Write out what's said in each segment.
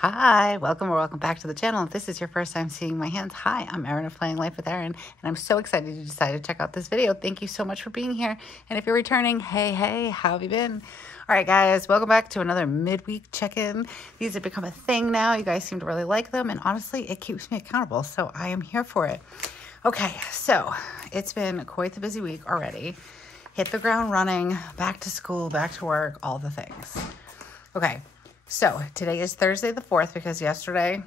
Hi, welcome or welcome back to the channel. If this is your first time seeing my hands, hi, I'm Erin of Planning Life with Erin, and I'm so excited you decided to check out this video. Thank you so much for being here. And if you're returning, hey, how have you been? All right, guys, welcome back to another midweek check-in. These have become a thing now. You guys seem to really like them, and honestly, it keeps me accountable, so I am here for it. Okay, so it's been quite the busy week already. Hit the ground running, back to school, back to work, all the things. Okay. So today is Thursday the 4th because yesterday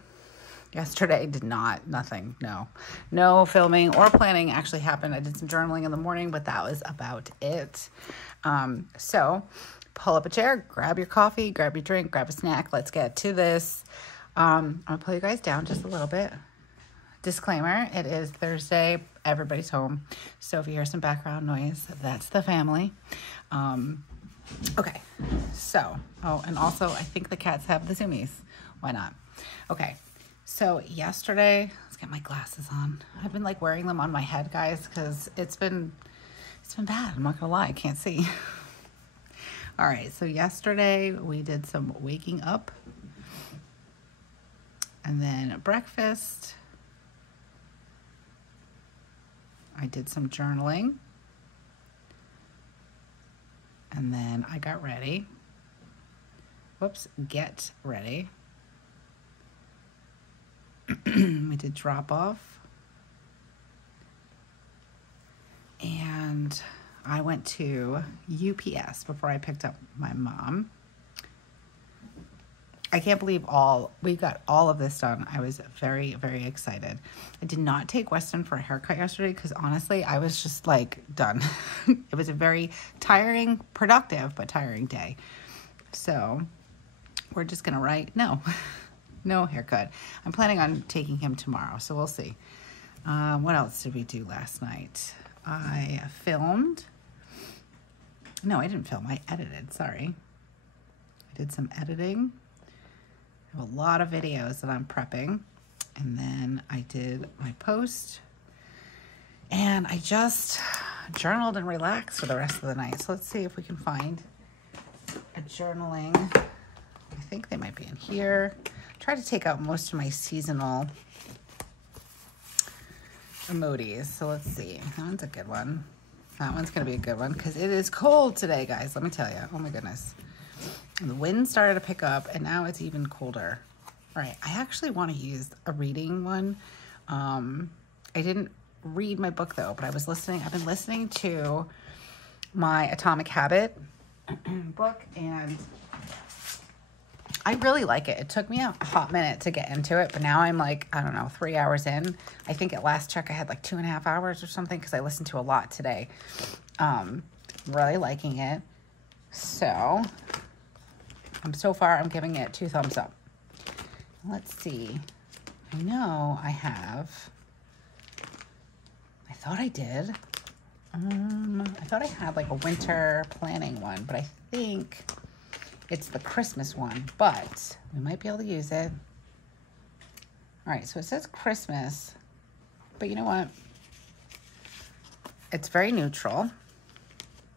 did nothing. No filming or planning actually happened. I did some journaling in the morning, but that was about it. So pull up a chair, grab your coffee, grab your drink, grab a snack. Let's get to this. I'm gonna pull you guys down just a little bit. Disclaimer, it is Thursday. Everybody's home. So if you hear some background noise, that's the family. Okay, so, and also I think the cats have the zoomies. Why not? Okay, so yesterday, let's get my glasses on. I've been like wearing them on my head, guys, because it's been bad. I'm not gonna lie, I can't see. All right, so yesterday we did some waking up and then breakfast. I did some journaling. And then I got ready. Get ready. We did drop off. And I went to UPS before I picked up my mom. I can't believe we got all of this done. I was very, very excited. I did not take Weston for a haircut yesterday because honestly, I was just like done. It was a very tiring, productive, but tiring day. So we're just gonna write, no haircut. I'm planning on taking him tomorrow, so we'll see. What else did we do last night? I filmed. No, I didn't film, I edited, sorry. I did some editing. I have a lot of videos that I'm prepping, and then I did my post, and I just journaled and relaxed for the rest of the night. So let's see if we can find a journaling. I think they might be in here. Try to take out most of my seasonal emojis. So let's see. That one's a good one. That one's gonna be a good one because it is cold today, guys. Let me tell you. Oh my goodness. The wind started to pick up, and now it's even colder. All right, I actually want to use a reading one. I didn't read my book, though, but I've been listening to my Atomic Habit book, and I really like it. It took me a hot minute to get into it, but now I'm like, I don't know, 3 hours in. I think at last check I had like 2.5 hours or something because I listened to a lot today. Really liking it. So so far, I'm giving it 2 thumbs up. Let's see. I know I have. I thought I did. I thought I had like a winter planning one, but I think it's the Christmas one, but we might be able to use it. All right, so it says Christmas, but you know what? It's very neutral.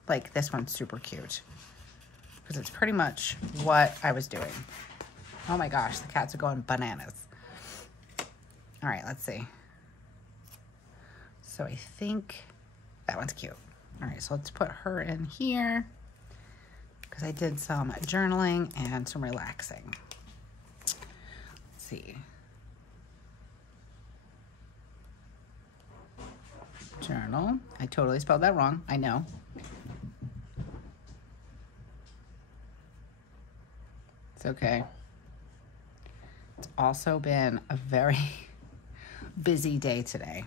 Like this one's super cute. Because it's pretty much what I was doing. Oh my gosh, the cats are going bananas. All right, let's see. So I think that one's cute. All right, so let's put her in here because I did some journaling and some relaxing. Let's see. Journal. I totally spelled that wrong. I know. It's okay. It's also been a very busy day today.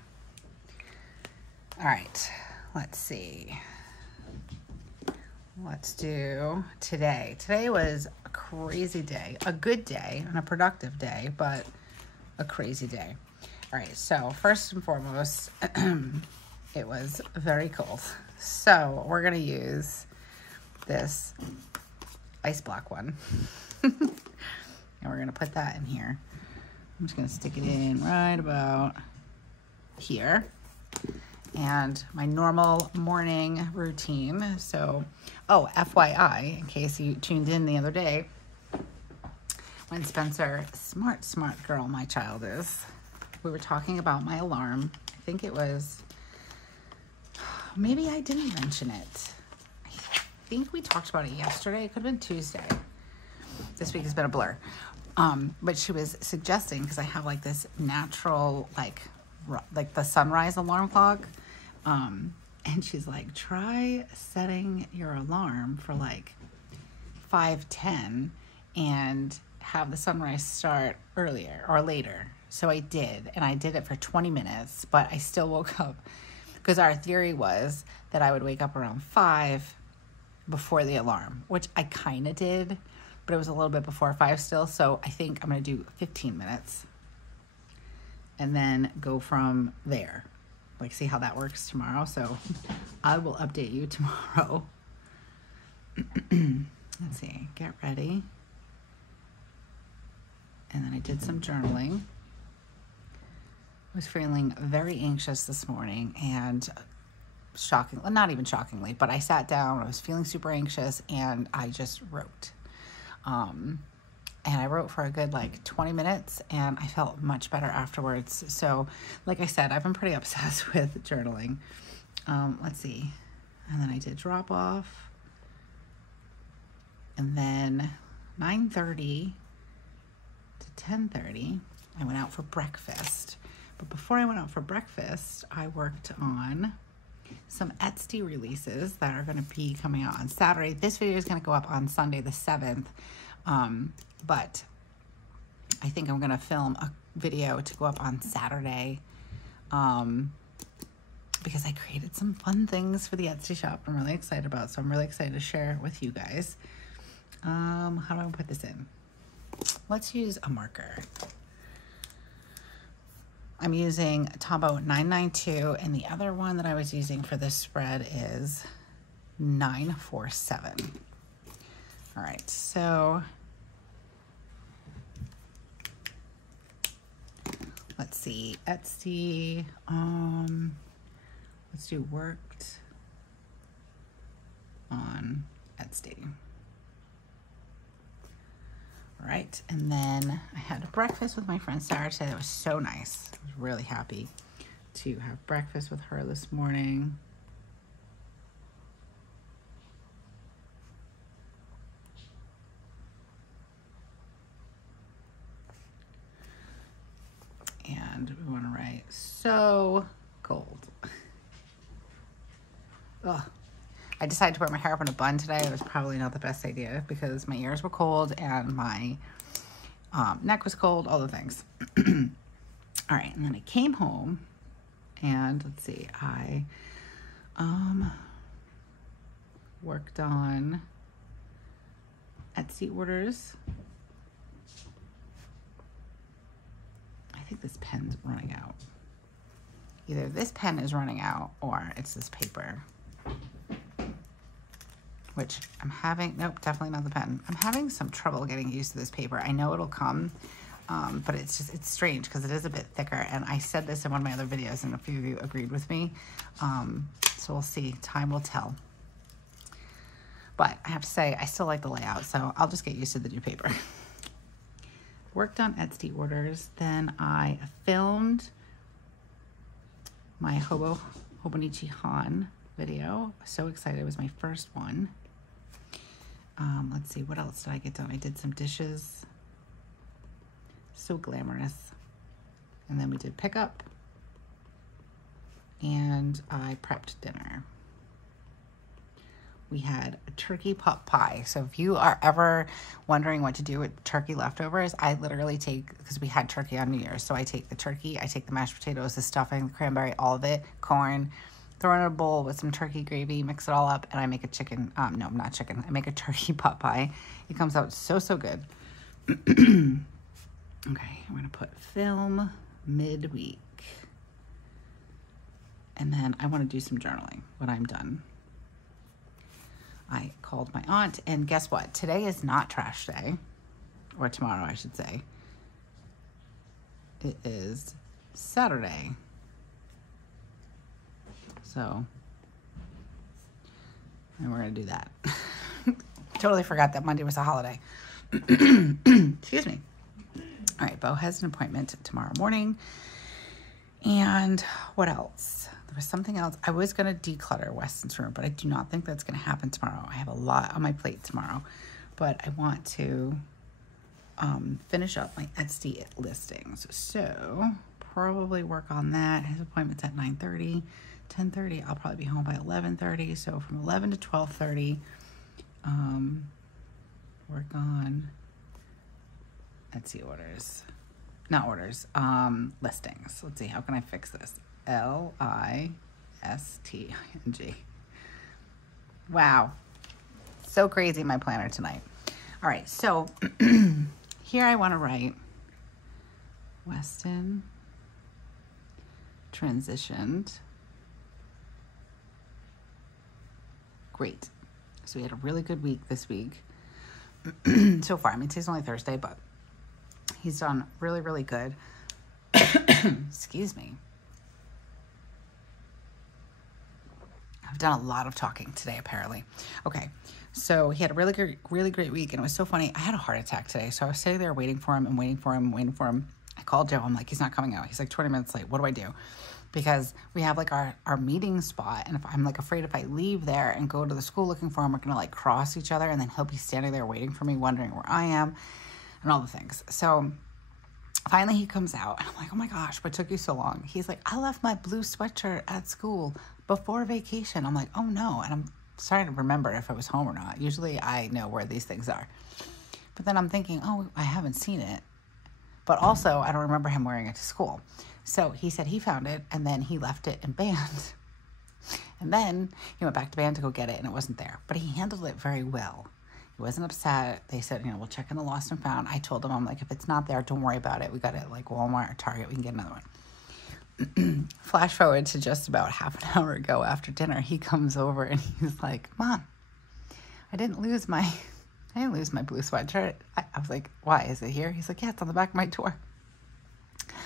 All right, let's see. Let's do today. Today was a crazy day, a good day and a productive day, but a crazy day. All right, so first and foremost, it was very cold. So we're gonna use this ice block one. And we're gonna put that in here. I'm just gonna stick it in right about here. And my normal morning routine. So, oh, FYI, in case you tuned in the other day, And Spencer, smart girl my child is. We were talking about my alarm. I think it was, maybe I didn't mention it. I think we talked about it yesterday. It could have been Tuesday. This week has been a blur. But she was suggesting, because I have like this natural, like the sunrise alarm clock. And she's like, try setting your alarm for like 5:10 and have the sunrise start earlier or later. So I did, and I did it for 20 minutes, but I still woke up because our theory was that I would wake up around 5 before the alarm, which I kind of did, but it was a little bit before 5 still. So I think I'm going to do 15 minutes and then go from there. Like, see how that works tomorrow. So I will update you tomorrow. Let's see, get ready. And then I did some journaling. I was feeling very anxious this morning, and shockingly, not even shockingly, but I sat down, I was feeling super anxious, and I just wrote. And I wrote for a good like 20 minutes, and I felt much better afterwards. So like I said, I've been pretty obsessed with journaling. Let's see. And then I did drop off. And then 9:30 to 10:30, I went out for breakfast. But before I went out for breakfast, I worked on some Etsy releases that are going to be coming out on Saturday. This video is going to go up on Sunday the 7th. But I think I'm going to film a video to go up on Saturday. Because I created some fun things for the Etsy shop I'm really excited about. So I'm really excited to share it with you guys. How do I put this in? Let's use a marker. I'm using Tombow 992, and the other one that I was using for this spread is 947. All right, so let's see, Etsy, let's do worked on Etsy. All right, and then I had breakfast with my friend Sarah today. That was so nice. I was really happy to have breakfast with her this morning. And we want to write, so cold. Ugh. I decided to wear my hair up in a bun today. It was probably not the best idea because my ears were cold and my neck was cold, all the things. All right, and then I came home and let's see, I worked on Etsy orders. I think this pen's running out. Either this pen is running out or it's this paper. Which I'm having, nope, definitely not the pen. I'm having some trouble getting used to this paper. I know it'll come, but it's strange because it is a bit thicker. And I said this in one of my other videos and a few of you agreed with me. So we'll see, time will tell. But I have to say, I still like the layout, so I'll just get used to the new paper. Worked on Etsy orders. Then I filmed my Hobonichi Han video. So excited, it was my first one. Let's see, what else did I get done? I did some dishes. So glamorous. And then we did pickup. And I prepped dinner. We had a turkey pot pie. So if you are ever wondering what to do with turkey leftovers, I literally take, because we had turkey on New Year's, so I take the turkey, I take the mashed potatoes, the stuffing, the cranberry, all of it, corn, throw it in a bowl with some turkey gravy, mix it all up, and I make a chicken, no, not chicken, I make a turkey pot pie. It comes out so, so good. Okay, I'm gonna put film midweek. And then I wanna do some journaling when I'm done. I called my aunt, and guess what? Today is not trash day, or tomorrow, I should say. It is Saturday. So, and we're gonna do that. Totally forgot that Monday was a holiday. Excuse me. All right, Bo has an appointment tomorrow morning. And what else? There was something else. I was going to declutter Weston's room, but I do not think that's going to happen tomorrow. I have a lot on my plate tomorrow, but I want to finish up my Etsy listings. So probably work on that. His appointment's at 9:30. 10:30, I'll probably be home by 11:30. So from 11 to 12:30, work on Etsy orders. Not orders, listings. Let's see, how can I fix this? Listing. Wow. So crazy, my planner tonight. All right, so here I want to write Weston transitioned. Great. So we had a really good week this week so far. I mean, today's only Thursday, but he's done really, really good. Excuse me. I've done a lot of talking today, apparently. Okay, so he had a really great week, and it was so funny. I had a heart attack today, so I was sitting there waiting for him. I called Joe. I'm like, he's not coming out. He's like 20 minutes late. What do I do? Because we have like our meeting spot, and if I'm like afraid if I leave there and go to the school looking for him, we're gonna like cross each other, and then he'll be standing there waiting for me, wondering where I am, and all the things. So finally he comes out, and I'm like, oh my gosh, what took you so long? He's like, I left my blue sweatshirt at school before vacation. I'm like, oh no, and I'm starting to remember if I was home or not. Usually I know where these things are, but then I'm thinking, oh, I haven't seen it, but also I don't remember him wearing it to school. So he said he found it, and then he left it in band. And then he went back to band to go get it, and it wasn't there. But he handled it very well. He wasn't upset. They said, we'll check in the lost and found. I told him, I'm like, if it's not there, don't worry about it. We got it at like Walmart or Target. We can get another one. Flash forward to just about half an hour ago after dinner. He comes over, and he's like, Mom, I didn't lose my blue sweatshirt. I was like, why? Is it here? He's like, yeah, it's on the back of my door.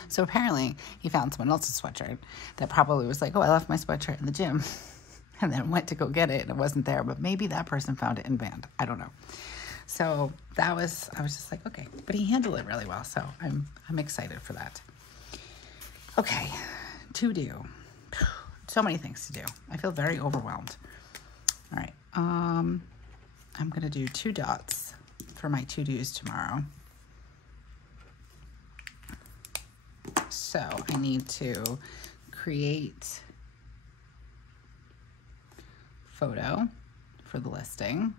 So apparently he found someone else's sweatshirt that probably was like, oh, I left my sweatshirt in the gym and then went to go get it and it wasn't there, but maybe that person found it in band. I don't know. So I was just like, okay, but he handled it really well. So I'm excited for that. Okay. To do. So many things to do. I feel very overwhelmed. All right. I'm going to do 2 dots for my to-dos tomorrow. So I need to create photo for the listing.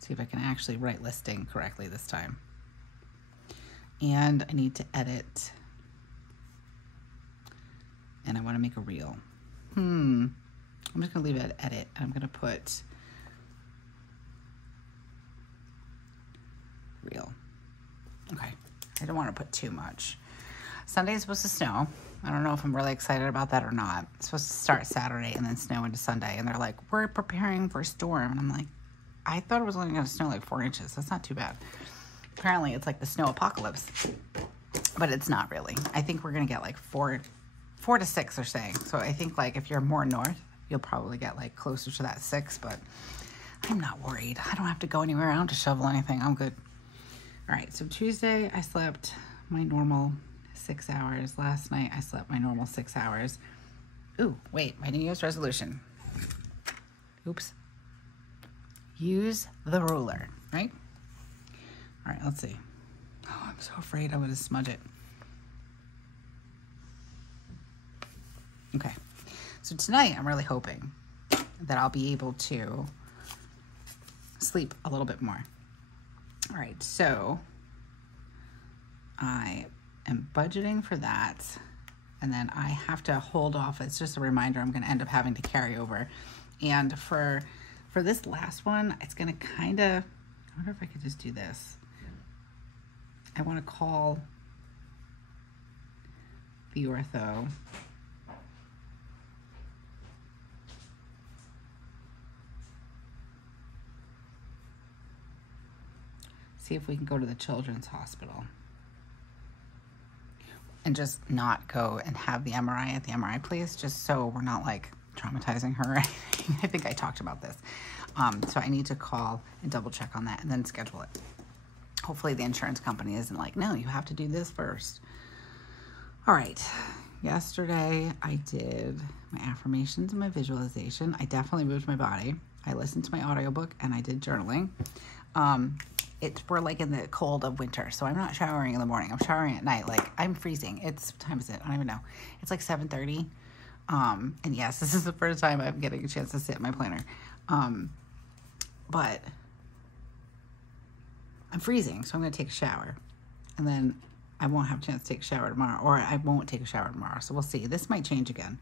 See if I can actually write listing correctly this time. And I need to edit. And I want to make a reel. I'm just going to leave it at edit. And I'm going to put reel. Okay. I don't want to put too much. Sunday is supposed to snow. I don't know if I'm really excited about that or not. It's supposed to start Saturday and then snow into Sunday. And they're like, we're preparing for a storm. And I'm like, I thought it was only going to snow like 4 inches. That's not too bad. Apparently it's like the snow apocalypse, but it's not really. I think we're going to get like 4 to 6 they're saying. So I think like if you're more north, you'll probably get like closer to that 6, but I'm not worried. I don't have to go anywhere. I don't have to shovel anything. I'm good. All right, so Tuesday, I slept my normal 6 hours. Last night, I slept my normal 6 hours. Ooh, wait, my New Year's resolution. Oops. Use the ruler, right? All right, let's see. Oh, I'm so afraid I'm going to smudge it. Okay, so tonight, I'm really hoping that I'll be able to sleep a little bit more. All right, so I am budgeting for that, and then I have to hold off. It's just a reminder I'm going to end up having to carry over. And for this last one, it's going to kind of, I wonder if I could just do this. I want to call the ortho. See if we can go to the children's hospital and just not go and have the MRI at the MRI place, just so we're not like traumatizing her or anything. I think I talked about this. So I need to call and double check on that and then schedule it. Hopefully the insurance company isn't like, no, you have to do this first. All right. Yesterday I did my affirmations and my visualization. I definitely moved my body. I listened to my audiobook and I did journaling. We're like in the cold of winter, so I'm not showering in the morning. I'm showering at night. Like, I'm freezing. What time is it? I don't even know. It's like 7:30. And yes, this is the first time I'm getting a chance to sit in my planner. But I'm freezing, so I'm going to take a shower. And then I won't have a chance to take a shower tomorrow, or I won't take a shower tomorrow. So we'll see. This might change again.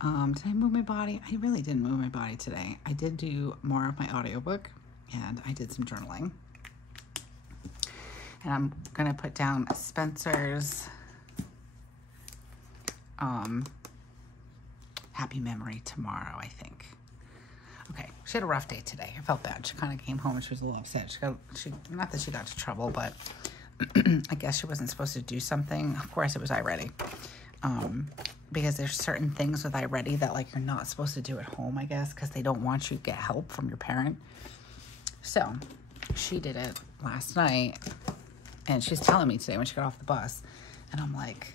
Did I move my body? I really didn't move my body today. I did do more of my audiobook, and I did some journaling. And I'm going to put down Spencer's happy memory tomorrow, I think. Okay, she had a rough day today. I felt bad. She kind of came home and she was a little upset. Not that she got into trouble, but I guess she wasn't supposed to do something. Of course, it was iReady. Because there's certain things with iReady that like you're not supposed to do at home, I guess, because they don't want you to get help from your parent. So she did it last night, and she's telling me today when she got off the bus, and I'm like,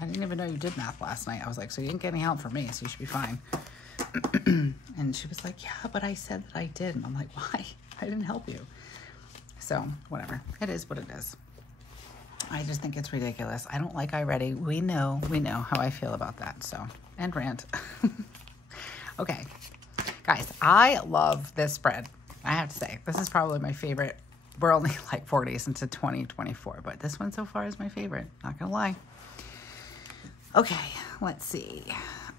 I didn't even know you did math last night. I was like, so you didn't get any help from me, so you should be fine. And she was like, yeah, but I said that I did. And I'm like, why? I didn't help you. So whatever. It is what it is. I just think it's ridiculous. I don't like iReady. We know how I feel about that. So, and rant. Okay. Guys, I love this spread. I have to say, this is probably my favorite. We're only like 4 days into 2024, but this one so far is my favorite. Not gonna lie. Okay, let's see.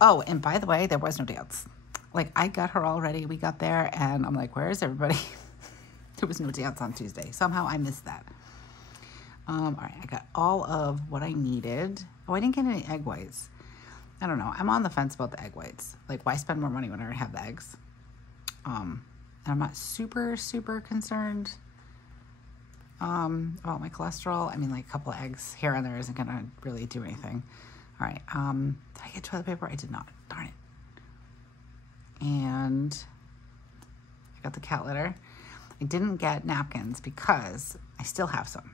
Oh, and by the way, there was no dance. Like, I got her all ready. We got there, and I'm like, where is everybody? There was no dance on Tuesday. Somehow I missed that. All right, I got all of what I needed. Oh, I didn't get any egg whites. I don't know. I'm on the fence about the egg whites. Like, why spend more money when I already have the eggs? And I'm not super concerned about my cholesterol. I mean, like, a couple of eggs here and there isn't going to really do anything. All right. Did I get toilet paper? I did not. Darn it. And I got the cat litter. I didn't get napkins because I still have some.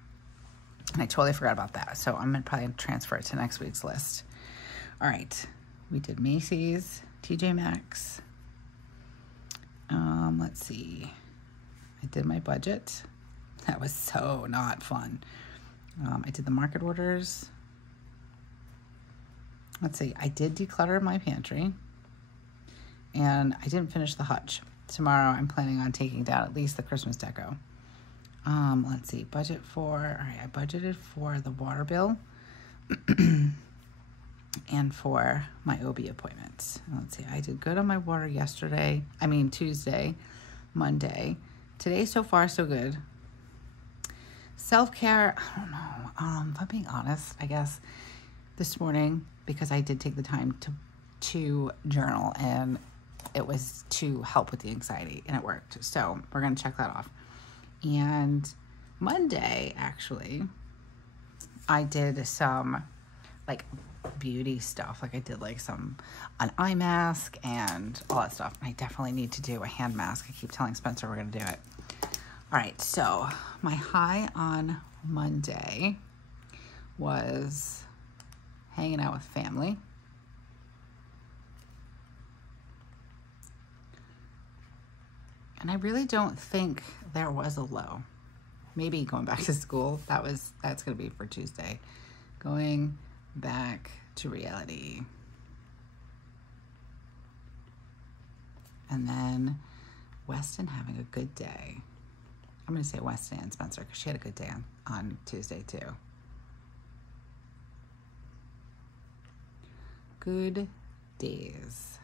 And I totally forgot about that. So I'm going to probably transfer it to next week's list. All right. We did Macy's, TJ Maxx. Let's see. I did my budget. That was so not fun. I did the market orders. Let's see. I did declutter my pantry. And I didn't finish the hutch. Tomorrow I'm planning on taking down at least the Christmas deco. Let's see, budget for, all right, I budgeted for the water bill and for my OB appointments. Let's see, I did good on my water Tuesday, Monday. Today, so far, so good. Self-care, I don't know. If I'm being honest, I guess this morning, because I did take the time to journal, and it was to help with the anxiety, and it worked. So we're going to check that off. And Monday, actually, I did some like beauty stuff. Like I did like an eye mask and all that stuff. I definitely need to do a hand mask. I keep telling Spencer we're going to do it. All right. So my high on Monday was hanging out with family. And I really don't think there was a low. Maybe going back to school, that's going to be for Tuesday. Going back to reality. And then Weston having a good day. I'm going to say Weston and Spencer because she had a good day on Tuesday too. Good days.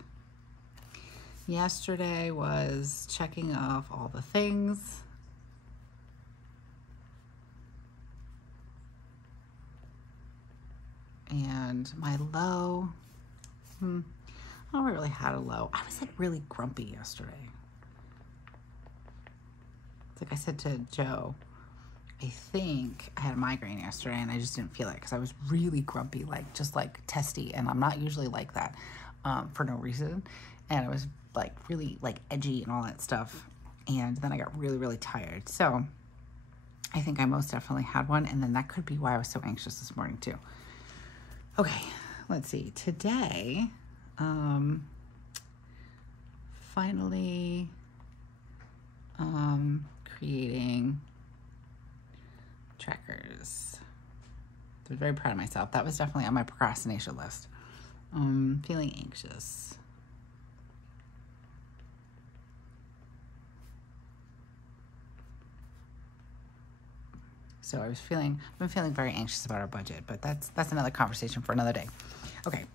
Yesterday was checking off all the things. And my low, I don't really had a low. I was like really grumpy yesterday. It's like I said to Joe, I think I had a migraine yesterday and I just didn't feel it because I was really grumpy, like just like testy. And I'm not usually like that for no reason. and it was like really like edgy and all that stuff. And then I got really, really tired. So I think I most definitely had one. And then that could be why I was so anxious this morning too. Okay, let's see. Today, finally creating trackers. I was very proud of myself. That was definitely on my procrastination list. Feeling anxious. So I've been feeling very anxious about our budget, but that's another conversation for another day. Okay.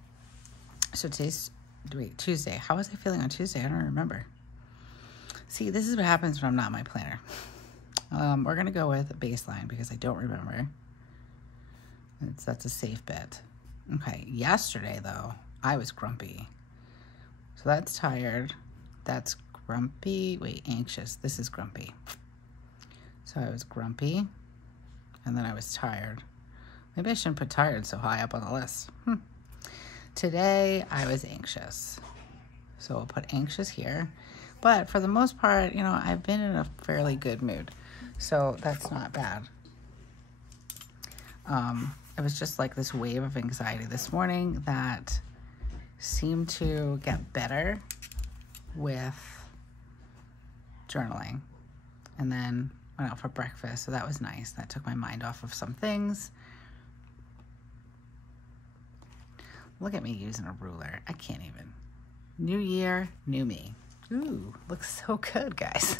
So today's, Tuesday. How was I feeling on Tuesday? I don't remember. See, this is what happens when I'm not in my planner. We're going to go with baseline because I don't remember. That's a safe bet. Okay. Yesterday, though, I was grumpy. So that's tired. That's grumpy. Wait, anxious. This is grumpy. So I was grumpy. And then I was tired. Maybe I shouldn't put tired so high up on the list. Today, I was anxious. So we'll put anxious here. But for the most part, you know, I've been in a fairly good mood. So that's not bad. It was just like this wave of anxiety this morning that seemed to get better with journaling. And then went out for breakfast, so that was nice. That took my mind off of some things. Look at me using a ruler. I can't even. New year, new me. Ooh, looks so good, guys.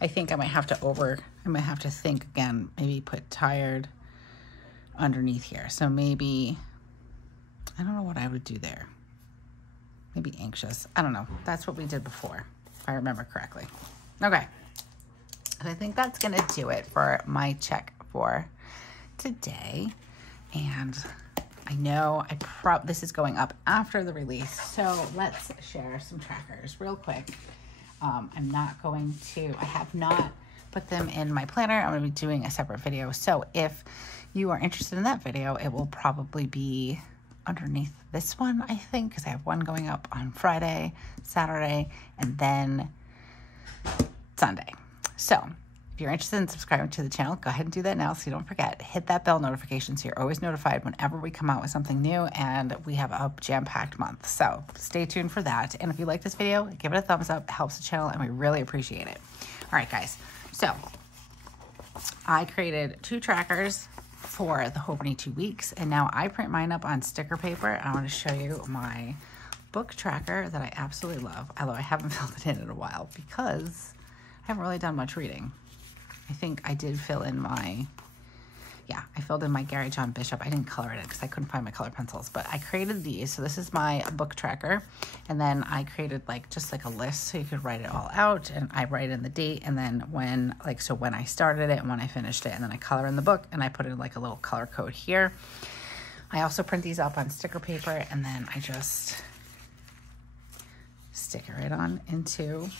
I think I might have to think again, maybe put tired underneath here. So maybe, I don't know what I would do there. Maybe anxious. I don't know. That's what we did before, if I remember correctly. Okay. I think that's going to do it for my check for today. And I know this is going up after the release. So let's share some trackers real quick. I have not put them in my planner. I'm going to be doing a separate video. So if you are interested in that video, it will probably be underneath this one, I think, because I have one going up on Friday, Saturday, and then Sunday. So if you're interested in subscribing to the channel, go ahead and do that now so you don't forget. Hit that bell notification so you're always notified whenever we come out with something new, and we have a jam-packed month. So stay tuned for that. And if you like this video, give it a thumbs up. It helps the channel, and we really appreciate it. All right, guys. So I created 2 trackers for the Hobonichi weeks, and now I print mine up on sticker paper. I want to show you my book tracker that I absolutely love, although I haven't filled it in a while because I haven't really done much reading. I think I did fill in I filled in my Gary John Bishop. I didn't color it because I couldn't find my color pencils, but I created these. So this is my book tracker. And then I created just a list so you could write it all out, and I write in the date and then when I started it and when I finished it, and then I color in the book and I put in a little color code here. I also print these up on sticker paper, and then I just stick it right on into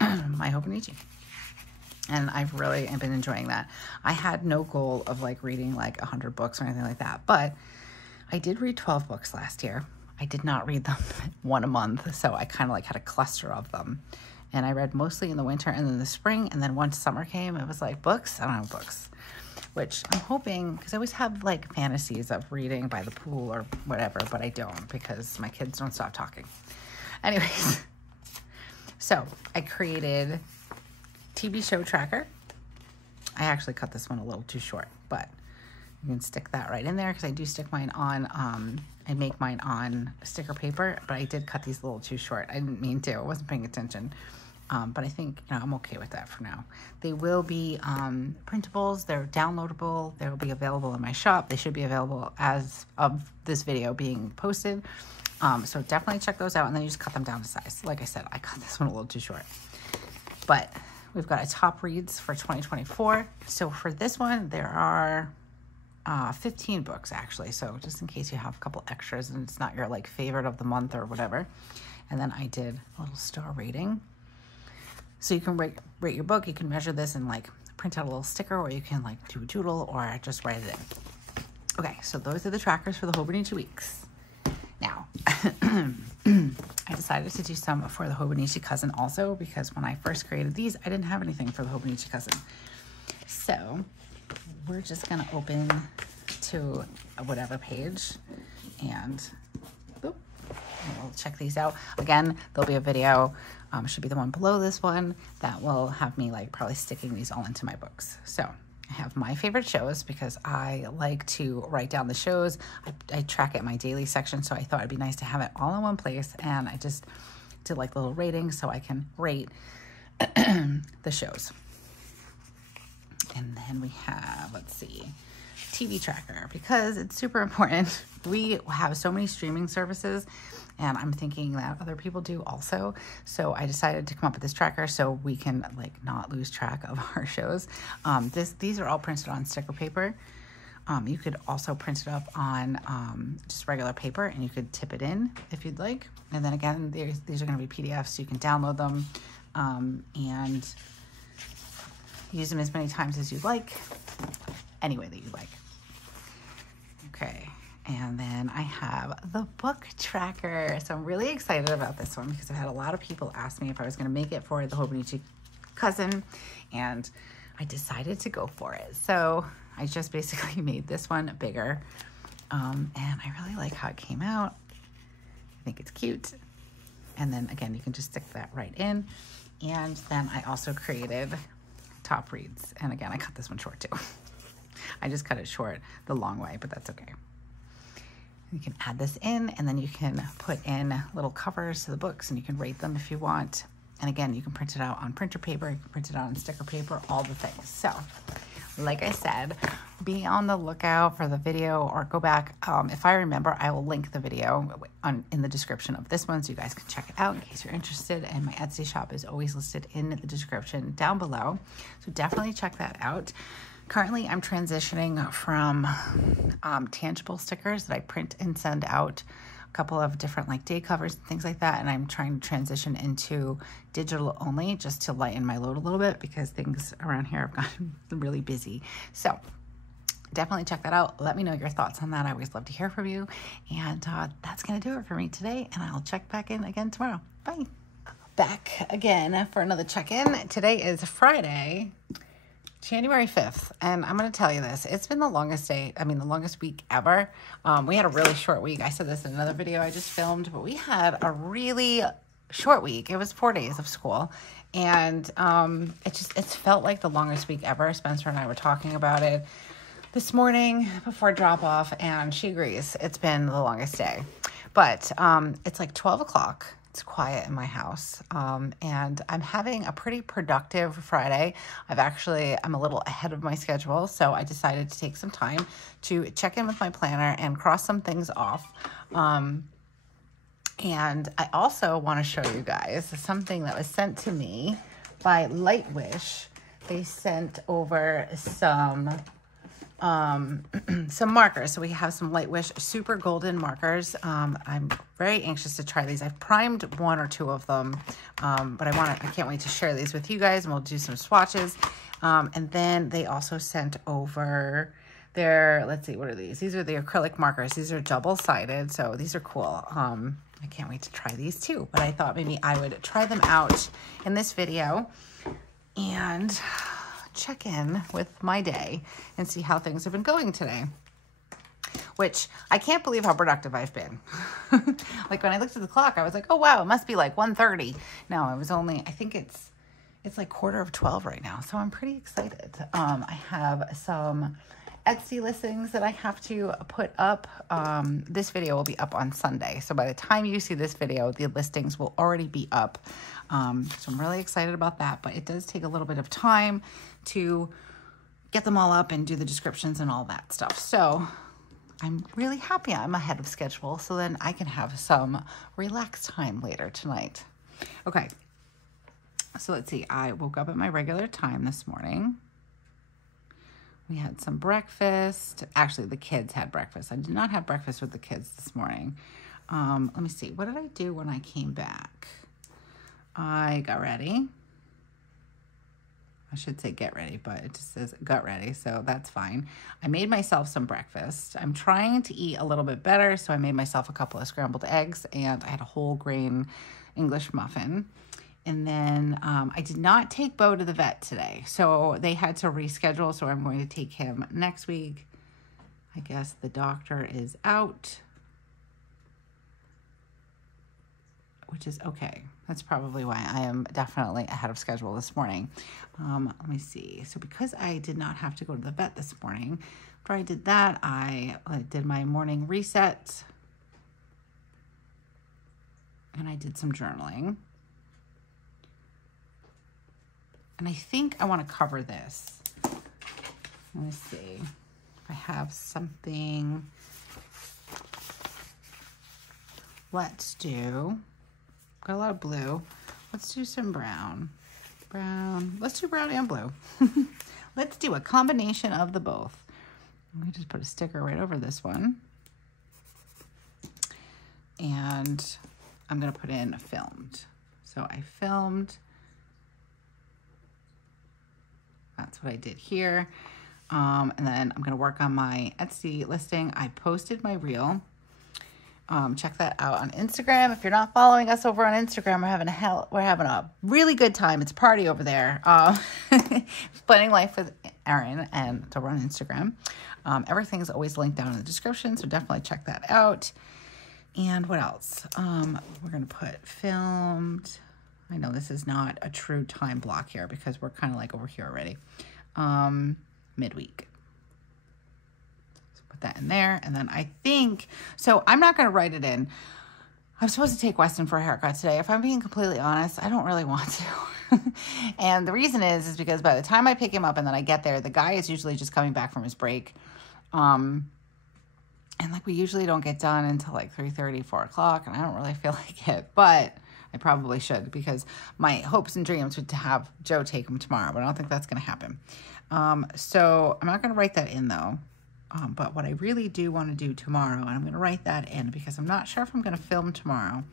my Hobonichi. And I've really been enjoying that. I had no goal of reading 100 books or anything like that, but I did read 12 books last year. I did not read them one a month, so I kind of had a cluster of them. And I read mostly in the winter and in the spring, and then once summer came, it was books? I don't have books. Which I'm hoping, because I always have fantasies of reading by the pool or whatever, but I don't because my kids don't stop talking. Anyways, so I created TV show tracker. I actually cut this one a little too short, but you can stick that right in there because I do stick mine on, I make mine on sticker paper, but I did cut these a little too short. I didn't mean to, I wasn't paying attention. But I think I'm okay with that for now. They will be printables, they're downloadable, they will be available in my shop. They should be available as of this video being posted. So definitely check those out, and then you just cut them down to size. Like I said, I cut this one a little too short. But we've got a top reads for 2024. So for this one, there are 15 books actually. So just in case you have a couple extras and it's not your favorite of the month or whatever. And then I did a little star rating. So you can rate your book. You can measure this and print out a little sticker, or you can do a doodle or just write it in. Okay, so those are the trackers for the Hobonichi weeks. Now, I decided to do some for the Hobonichi cousin also, because when I first created these, I didn't have anything for the Hobonichi cousin. So we're just gonna open to whatever page and boop, and we'll check these out. Again, there'll be a video, should be the one below this one, that will have me like probably sticking these all into my books. So I have my favorite shows because I like to write down the shows. I track it in my daily section, so I thought it'd be nice to have it all in one place, and I just did like little ratings so I can rate the shows. And then we have, let's see, TV tracker, because it's super important. We have so many streaming services, and I'm thinking that other people do also. So I decided to come up with this tracker so we can like not lose track of our shows. These are all printed on sticker paper. You could also print it up on just regular paper, and you could tip it in if you'd like. And then again, these are going to be PDFs, so you can download them and use them as many times as you like, any way that you like. Okay, and then I have the book tracker. So I'm really excited about this one because I've had a lot of people ask me if I was going to make it for the Hobonichi cousin, and I decided to go for it. So I just basically made this one bigger, and I really like how it came out. I think it's cute. And then again, you can just stick that right in. And then I also created top reads. And again, I cut this one short too. I just cut it short the long way, but that's okay. You can add this in, and then you can put in little covers to the books, and you can rate them if you want. And again, you can print it out on printer paper, you can print it out on sticker paper, all the things. So like I said, be on the lookout for the video, or go back. If I remember, I will link the video in the description of this one so you guys can check it out in case you're interested. And my Etsy shop is always listed in the description down below. So definitely check that out. Currently, I'm transitioning from tangible stickers that I print and send out, a couple of different like day covers and things like that, and I'm trying to transition into digital only just to lighten my load a little bit because things around here have gotten really busy. So definitely check that out. Let me know your thoughts on that. I always love to hear from you. And that's going to do it for me today, and I'll check back in again tomorrow. Bye. Back again for another check-in. Today is Friday, January 5th, and I'm going to tell you this. It's been the longest day, the longest week ever. We had a really short week. I said this in another video I just filmed, but we had a really short week. It was 4 days of school, and it's felt like the longest week ever. Spencer and I were talking about it this morning before drop-off, and she agrees. It's been the longest day. But it's like 12 o'clock. It's quiet in my house, and I'm having a pretty productive Friday. I'm a little ahead of my schedule, so I decided to take some time to check in with my planner and cross some things off. And I also want to show you guys something that was sent to me by Lightwish. They sent over some markers. So we have some Lightwish Super Golden markers. I'm very anxious to try these. I've primed one or two of them, but I can't wait to share these with you guys, and we'll do some swatches. And then they also sent over their, let's see, what are these? These are the acrylic markers. These are double-sided, so these are cool. I can't wait to try these too, but I thought maybe I would try them out in this video and check in with my day and see how things have been going today, which I can't believe how productive I've been. Like when I looked at the clock, I was like, oh wow, it must be like 1:30. No, it was only, I think it's like 11:45 right now. So I'm pretty excited. I have some Etsy listings that I have to put up. This video will be up on Sunday. So by the time you see this video, the listings will already be up. So I'm really excited about that, but it does take a little bit of time to get them all up and do the descriptions and all that stuff. So I'm really happy I'm ahead of schedule, so then I can have some relaxed time later tonight. Okay, so let's see. I woke up at my regular time this morning. We had some breakfast. Actually, the kids had breakfast. I did not have breakfast with the kids this morning. Let me see. What did I do when I came back? I got ready. I should say get ready, but it just says gut ready, so that's fine. I made myself some breakfast. I'm trying to eat a little bit better, so I made myself a couple of scrambled eggs, and I had a whole grain English muffin. And then I did not take Bo to the vet today, so they had to reschedule, so I'm going to take him next week. I guess the doctor is out, which is okay. That's probably why I am definitely ahead of schedule this morning. Let me see. So because I did not have to go to the vet this morning, after I did that, I did my morning reset, and I did some journaling. And I think I want to cover this. Let me see if I have something. Let's do, got a lot of blue. Let's do some brown. Brown. Let's do brown and blue. Let's do a combination of the both. Let me just put a sticker right over this one. And I'm going to put in filmed. So I filmed. That's what I did here. And then I'm going to work on my Etsy listing. I posted my reel. Check that out on Instagram. If you're not following us over on Instagram, we're having a really good time. It's a party over there. Planning Life with Erin, and so we're on Instagram. Everything's always linked down in the description, so definitely check that out. And what else? We're going to put filmed. I know this is not a true time block here because we're kind of like over here already. Midweek. So put that in there. And then I think, so I'm not going to write it in. I'm supposed to take Weston for a haircut today. If I'm being completely honest, I don't really want to. And the reason is because by the time I pick him up and then I get there, the guy is usually just coming back from his break. And like we usually don't get done until like 3:30, 4 o'clock, and I don't really feel like it, but I probably should because my hopes and dreams would to have Joe take him tomorrow, but I don't think that's going to happen. So I'm not going to write that in though. But what I really do want to do tomorrow, and I'm going to write that in because I'm not sure if I'm going to film tomorrow.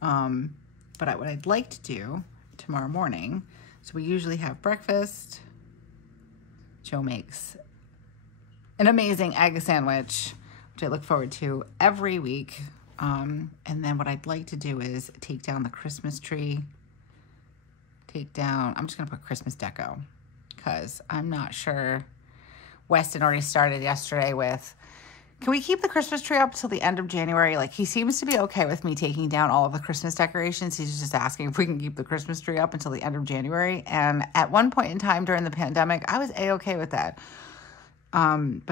But what I'd like to do tomorrow morning, so we usually have breakfast. Joe makes an amazing egg sandwich, which I look forward to every week. And then what I'd like to do is take down the Christmas tree. I'm just going to put Christmas deco because I'm not sure. Weston already started yesterday with, can we keep the Christmas tree up till the end of January? Like he seems to be okay with me taking down all of the Christmas decorations. He's just asking if we can keep the Christmas tree up until the end of January. And at one point in time during the pandemic, I was A-okay with that. But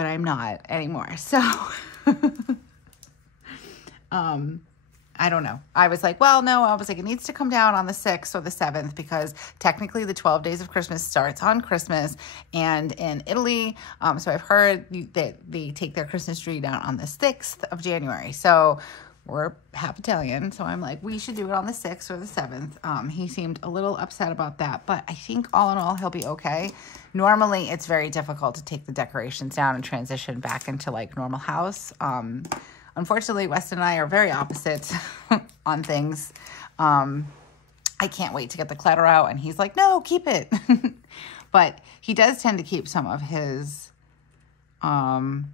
I'm not anymore. So, I don't know. I was like, well, no, I was like, it needs to come down on the 6th or the 7th because technically the 12 days of Christmas starts on Christmas and in Italy. So I've heard that they take their Christmas tree down on the 6th of January. So we're half Italian. So I'm like, we should do it on the 6th or the 7th. He seemed a little upset about that, but I think all in all, he'll be okay. Normally it's very difficult to take the decorations down and transition back into like normal house. Unfortunately, Weston and I are very opposite on things. I can't wait to get the clutter out, and he's like, no, keep it. But he does tend to keep some of his, the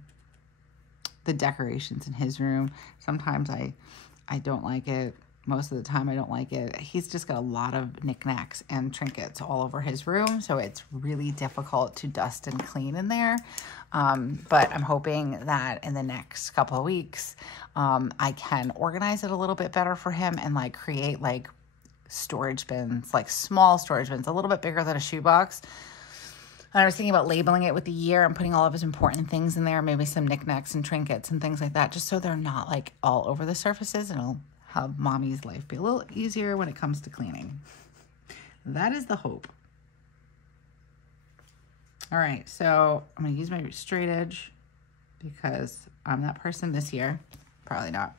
decorations in his room. Sometimes I don't like it. Most of the time I don't like it. He's just got a lot of knickknacks and trinkets all over his room, so it's really difficult to dust and clean in there. But I'm hoping that in the next couple of weeks, I can organize it a little bit better for him and like create like storage bins, like small storage bins, a little bit bigger than a shoebox. And I was thinking about labeling it with the year and putting all of his important things in there, maybe some knickknacks and trinkets and things like that, just so they're not like all over the surfaces, and it'll have mommy's life be a little easier when it comes to cleaning. That is the hope. All right, so I'm going to use my straight edge because I'm that person this year. Probably not.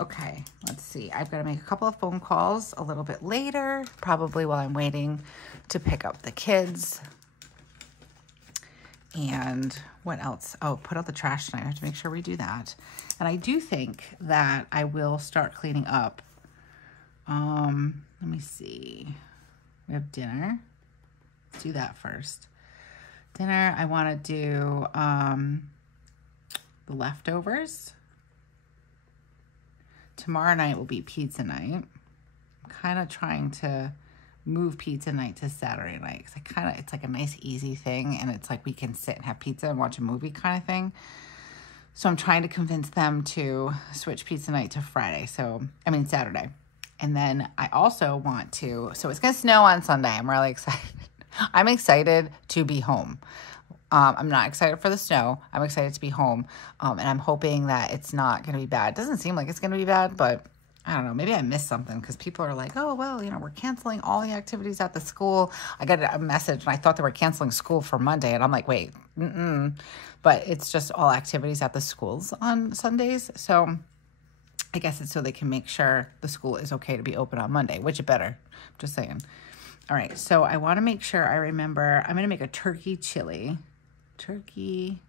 Okay, let's see. I've got to make a couple of phone calls a little bit later, probably while I'm waiting to pick up the kids. And what else? Oh, put out the trash tonight. I have to make sure we do that. And I do think that I will start cleaning up. Let me see. We have dinner. do that first. Dinner, I want to do the leftovers. Tomorrow night will be pizza night. I'm kind of trying to move pizza night to Saturday night because it's like a nice easy thing, and it's like we can sit and have pizza and watch a movie kind of thing. So I'm trying to convince them to switch pizza night to Saturday. And then I also want to, so it's going to snow on Sunday. I'm really excited. I'm excited to be home. I'm not excited for the snow. I'm excited to be home. And I'm hoping that it's not going to be bad. It doesn't seem like it's going to be bad, but I don't know. Maybe I missed something because people are like, oh, well, we're canceling all the activities at the school. I got a message and I thought they were canceling school for Monday. And I'm like, wait, But it's just all activities at the schools on Sundays. So I guess it's so they can make sure the school is okay to be open on Monday, which it better. Just saying. All right. So I want to make sure I remember. I'm going to make a turkey chili. Turkey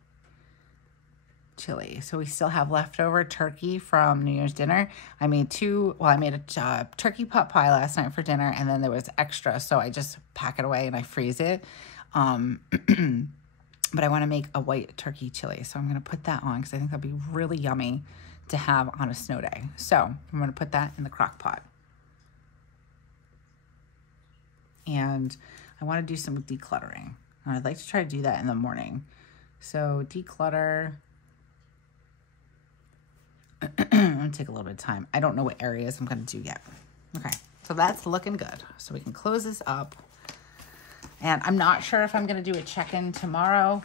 chili. So we still have leftover turkey from New Year's dinner. I made a turkey pot pie last night for dinner, and then there was extra, so I just pack it away and I freeze it. But I want to make a white turkey chili, so I'm going to put that on because I think that'd be really yummy to have on a snow day. So I'm going to put that in the crock pot. And I want to do some decluttering. And I'd like to try to do that in the morning. So declutter. I'm going to take a little bit of time. I don't know what areas I'm going to do yet. Okay, so that's looking good. So we can close this up. And I'm not sure if I'm going to do a check-in tomorrow.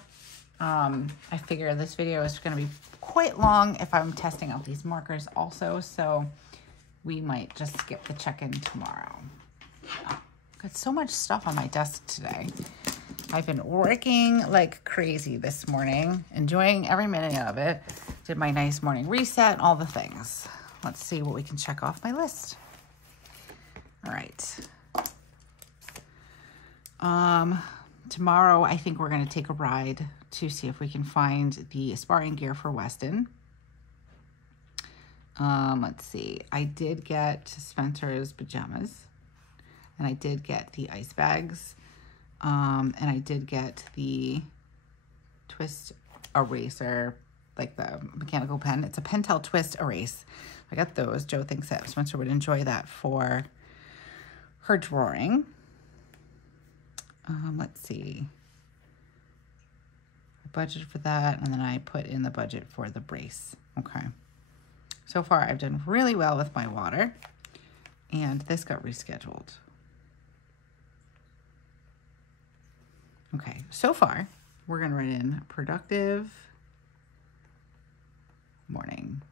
I figure this video is going to be quite long if I'm testing out these markers also. So we might just skip the check-in tomorrow. Oh, got so much stuff on my desk today. I've been working like crazy this morning, enjoying every minute of it. Did my nice morning reset, all the things. Let's see what we can check off my list. All right. Tomorrow, I think we're going to take a ride to see if we can find the sparring gear for Weston. Let's see. I did get Spencer's pajamas, and I did get the ice bags, and I did get the twist eraser, like the mechanical pen. It's a Pentel twist erase. I got those. Joe thinks that Spencer would enjoy that for her drawing. Let's see. I budgeted for that, and then I put in the budget for the brace. Okay. So far, I've done really well with my water, and this got rescheduled. Okay, so far, we're going to write in productive morning.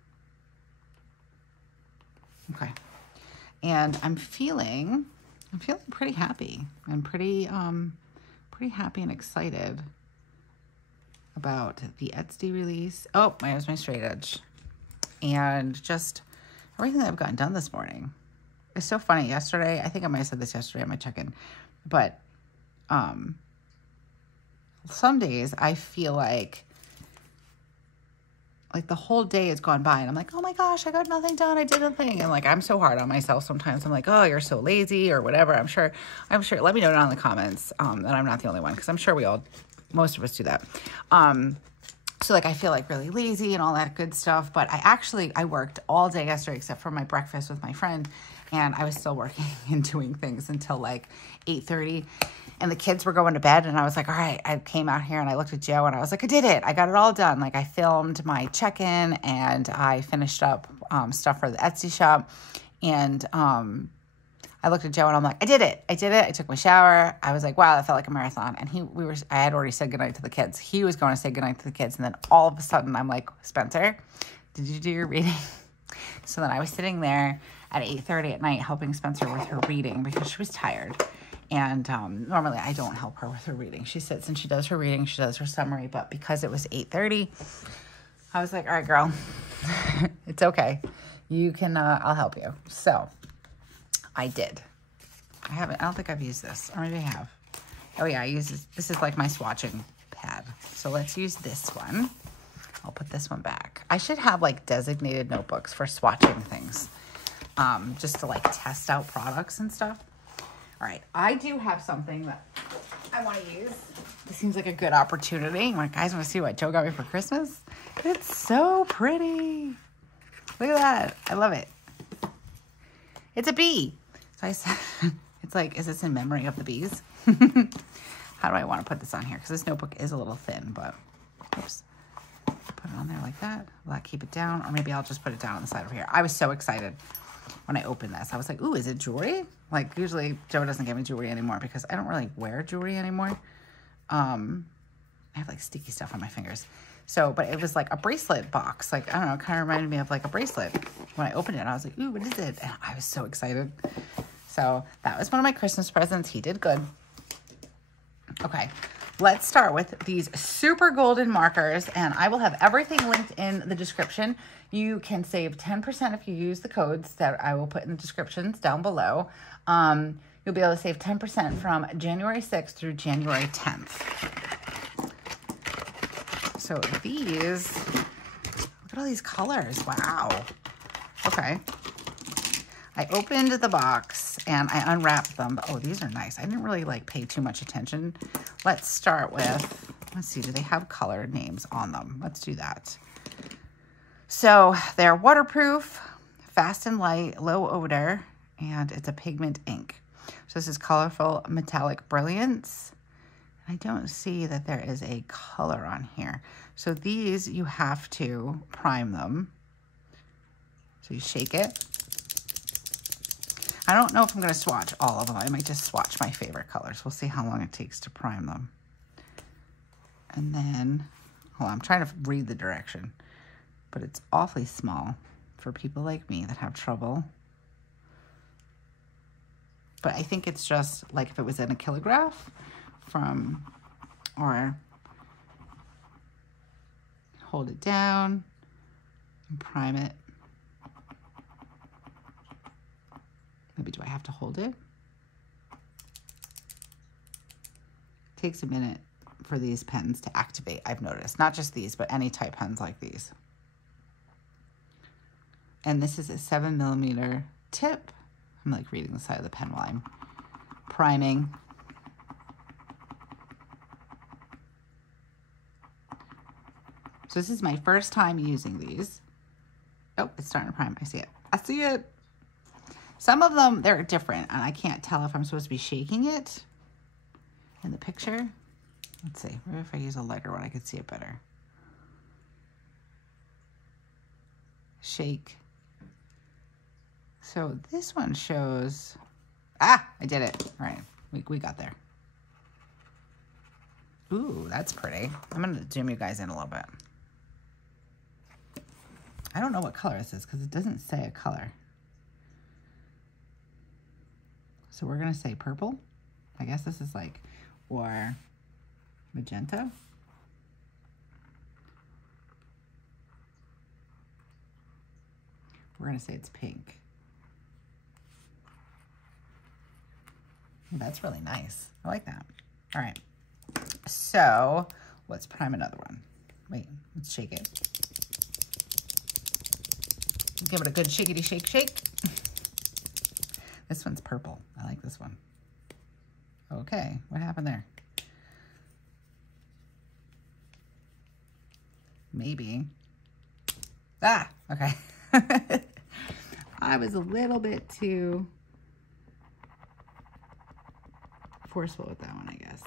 Okay. And I'm feeling pretty happy. I'm pretty happy and excited about the Etsy release. Oh, there's my straight edge. And just everything that I've gotten done this morning. It's so funny. Yesterday, I think I might have said this yesterday on my check-in, but some days I feel like the whole day has gone by and I'm like, oh my gosh, I got nothing done. I did nothing. And like, I'm so hard on myself sometimes. I'm like, oh, you're so lazy or whatever. I'm sure. Let me know down in the comments that I'm not the only one, because I'm sure most of us do that. So like, I feel like really lazy and all that good stuff. But I worked all day yesterday except for my breakfast with my friend. And I was still working and doing things until like 8:30. And the kids were going to bed, and I was like, all right. I came out here and I looked at Joe and I was like, I did it. I got it all done. Like, I filmed my check-in and I finished up stuff for the Etsy shop. And I looked at Joe and I'm like, I did it. I took my shower. I was like, wow, that felt like a marathon. And I had already said goodnight to the kids. He was going to say goodnight to the kids. And then all of a sudden I'm like, Spencer, did you do your reading? So then I was sitting there at 8:30 at night helping Spencer with her reading because she was tired. And normally I don't help her with her reading. She sits and she does her reading, she does her summary. But because it was 8:30, I was like, all right, girl, it's okay. You can, I'll help you. So I did. I don't think I've used this. Or maybe I have. Oh yeah, I use this. This is like my swatching pad. So let's use this one. I'll put this one back. I should have like designated notebooks for swatching things. Just to like test out products and stuff. All right, I do have something that I want to use. This seems like a good opportunity. When guys want to see what Joe got me for Christmas. It's so pretty. Look at that. I love it. It's a bee. So I said, it's like, is this in memory of the bees? How do I want to put this on here? Because this notebook is a little thin, but oops. Put it on there like that. Will that keep it down? Or maybe I'll just put it down on the side over here. I was so excited when I opened this. I was like, ooh, is it jewelry? Like, usually Joe doesn't give me jewelry anymore because I don't really wear jewelry anymore. I have like sticky stuff on my fingers. So, but it was like a bracelet box. Like, I don't know, it kind of reminded me of like a bracelet. When I opened it, I was like, ooh, what is it? And I was so excited. So that was one of my Christmas presents. He did good. Okay, let's start with these super golden markers, and I will have everything linked in the description. You can save 10% if you use the codes that I will put in the descriptions down below. You'll be able to save 10% from January 6th through January 10th. So these, look at all these colors. Wow. Okay. I opened the box and I unwrapped them. Oh, these are nice. I didn't really like pay too much attention. Let's start with, let's see, do they have color names on them? Let's do that. So they're waterproof, fast and light, low odor, and it's a pigment ink. So this is Colorful Metallic Brilliance. I don't see that there is a color on here. So these, you have to prime them. So you shake it. I don't know if I'm going to swatch all of them. I might just swatch my favorite colors. We'll see how long it takes to prime them. And then, hold on, I'm trying to read the direction, but it's awfully small for people like me that have trouble. But I think it's just like if it was in a kilograph from, or hold it down and prime it. Maybe do I have to hold it? It takes a minute for these pens to activate, I've noticed. Not just these, but any type pens like these. And this is a 7mm tip. I'm like reading the side of the pen while I'm priming. So this is my first time using these. Oh, it's starting to prime. I see it. I see it. Some of them, they're different, and I can't tell if I'm supposed to be shaking it in the picture. Let's see. Maybe if I use a lighter one, I could see it better. Shake. So this one shows... Ah, I did it. All right, we got there. Ooh, that's pretty. I'm going to zoom you guys in a little bit. I don't know what color this is because it doesn't say a color. So we're going to say purple. I guess this is like, or magenta. We're going to say it's pink. That's really nice. I like that. All right. So let's prime another one. Wait, let's shake it. Give it a good shakety shake shake. This one's purple. I like this one. Okay, what happened there? Maybe. Ah, okay. I was a little bit too forceful with that one, I guess.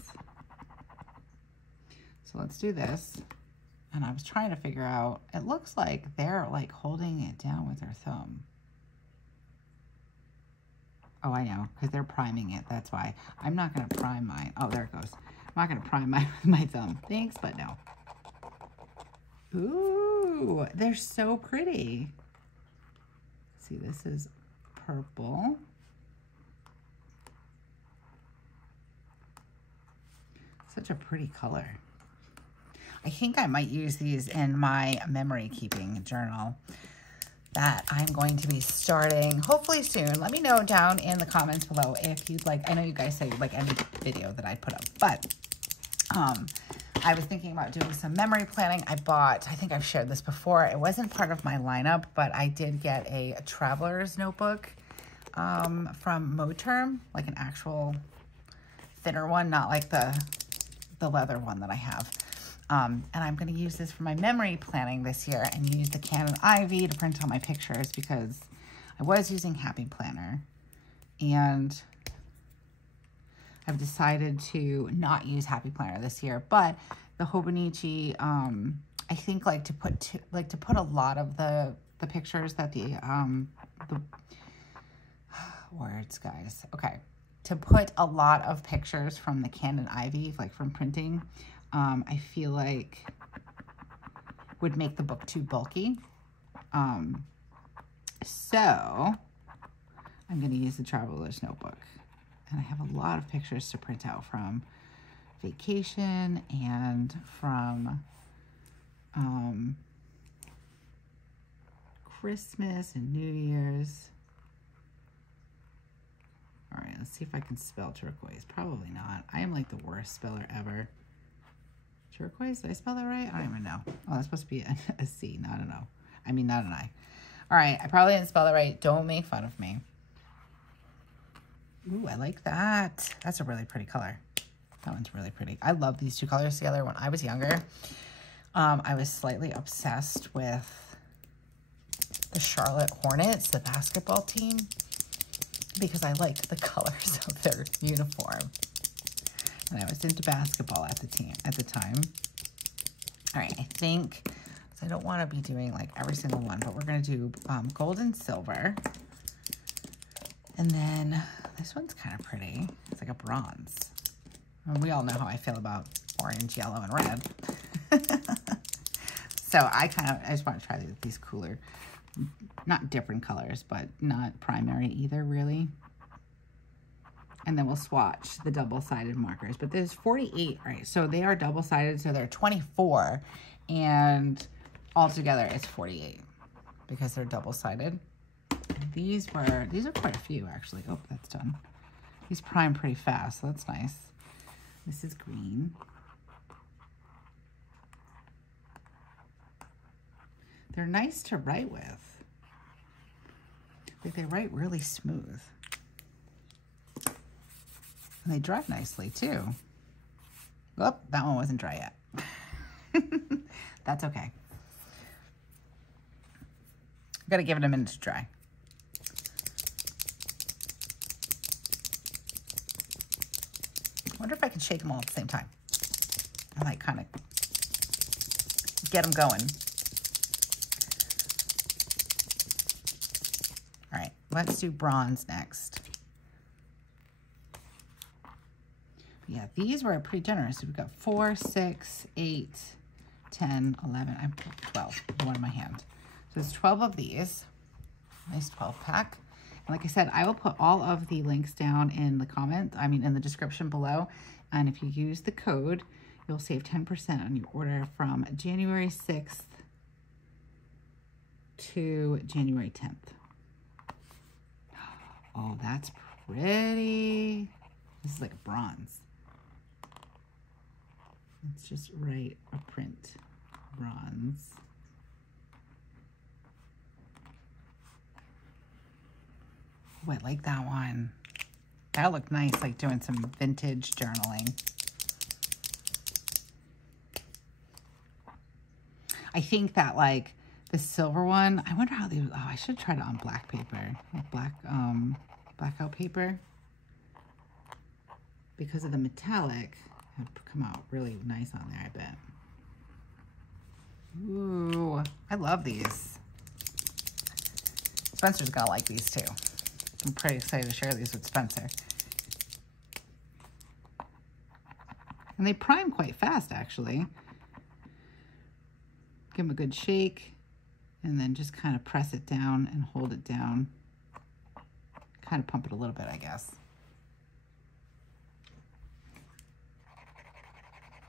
So let's do this. And I was trying to figure out, it looks like they're like holding it down with their thumb. Oh, I know, because they're priming it. That's why. I'm not going to prime mine. Oh, there it goes. I'm not going to prime mine with my thumb. Thanks, but no. Ooh, they're so pretty. See, this is purple. Such a pretty color. I think I might use these in my memory keeping journal that I'm going to be starting hopefully soon. Let me know down in the comments below if you'd like. I know you guys say you'd like any video that I put up, but I was thinking about doing some memory planning. I bought, I think I've shared this before, it wasn't part of my lineup, but I did get a traveler's notebook from Moterm, like an actual thinner one, not like the leather one that I have. And I'm going to use this for my memory planning this year and use the Canon Ivy to print all my pictures because I was using Happy Planner. And I've decided to not use Happy Planner this year, but the Hobonichi, I think like to put a lot of the pictures that the words, guys. Okay. To put a lot of pictures from the Canon Ivy, like from printing, I feel like would make the book too bulky. So I'm going to use the Traveler's Notebook. And I have a lot of pictures to print out from vacation and from Christmas and New Year's. All right, let's see if I can spell turquoise. Probably not. I am like the worst speller ever. Turquoise, did I spell that right? I don't even know. Oh, that's supposed to be a C, not an O. I mean, not an I. All right, I probably didn't spell it right. Don't make fun of me. Ooh, I like that. That's a really pretty color. That one's really pretty. I love these two colors together. When I was younger, I was slightly obsessed with the Charlotte Hornets, the basketball team, because I liked the colors of their uniform. And I was into basketball at the time. All right, I think, so I don't want to be doing like every single one, but we're going to do gold and silver. And then this one's kind of pretty. It's like a bronze. And we all know how I feel about orange, yellow, and red. So I just want to try these cooler, not different colors, but not primary either, really. And then we'll swatch the double-sided markers. But there's 48, right? So they are double-sided, so they're 24. And altogether, it's 48 because they're double-sided. These are quite a few, actually. Oh, that's done. These prime pretty fast, so that's nice. This is green. They're nice to write with. Like, they write really smooth. And they dry nicely, too. Oh, that one wasn't dry yet. That's okay. Gotta give it a minute to dry. I wonder if I can shake them all at the same time. I might kind of get them going. All right, let's do bronze next. Yeah, these were pretty generous. So we've got 4, 6, 8, 10, 11, I'm 12, one in my hand. So there's 12 of these. Nice 12 pack. And like I said, I will put all of the links down in the in the description below. And if you use the code, you'll save 10% on your order from January 6th to January 10th. Oh, that's pretty. This is like a bronze. Let's just write a print bronze. Oh, I like that one. That looked nice, like doing some vintage journaling. I think that like the silver one, I wonder how they, oh, I should try it on black paper, like blackout paper. Because of the metallic, it would come out really nice on there, I bet. Ooh, I love these. Spencer's gonna like these too. I'm pretty excited to share these with Spencer. And they prime quite fast, actually. Give them a good shake, and then just kind of press it down and hold it down. Kind of pump it a little bit, I guess.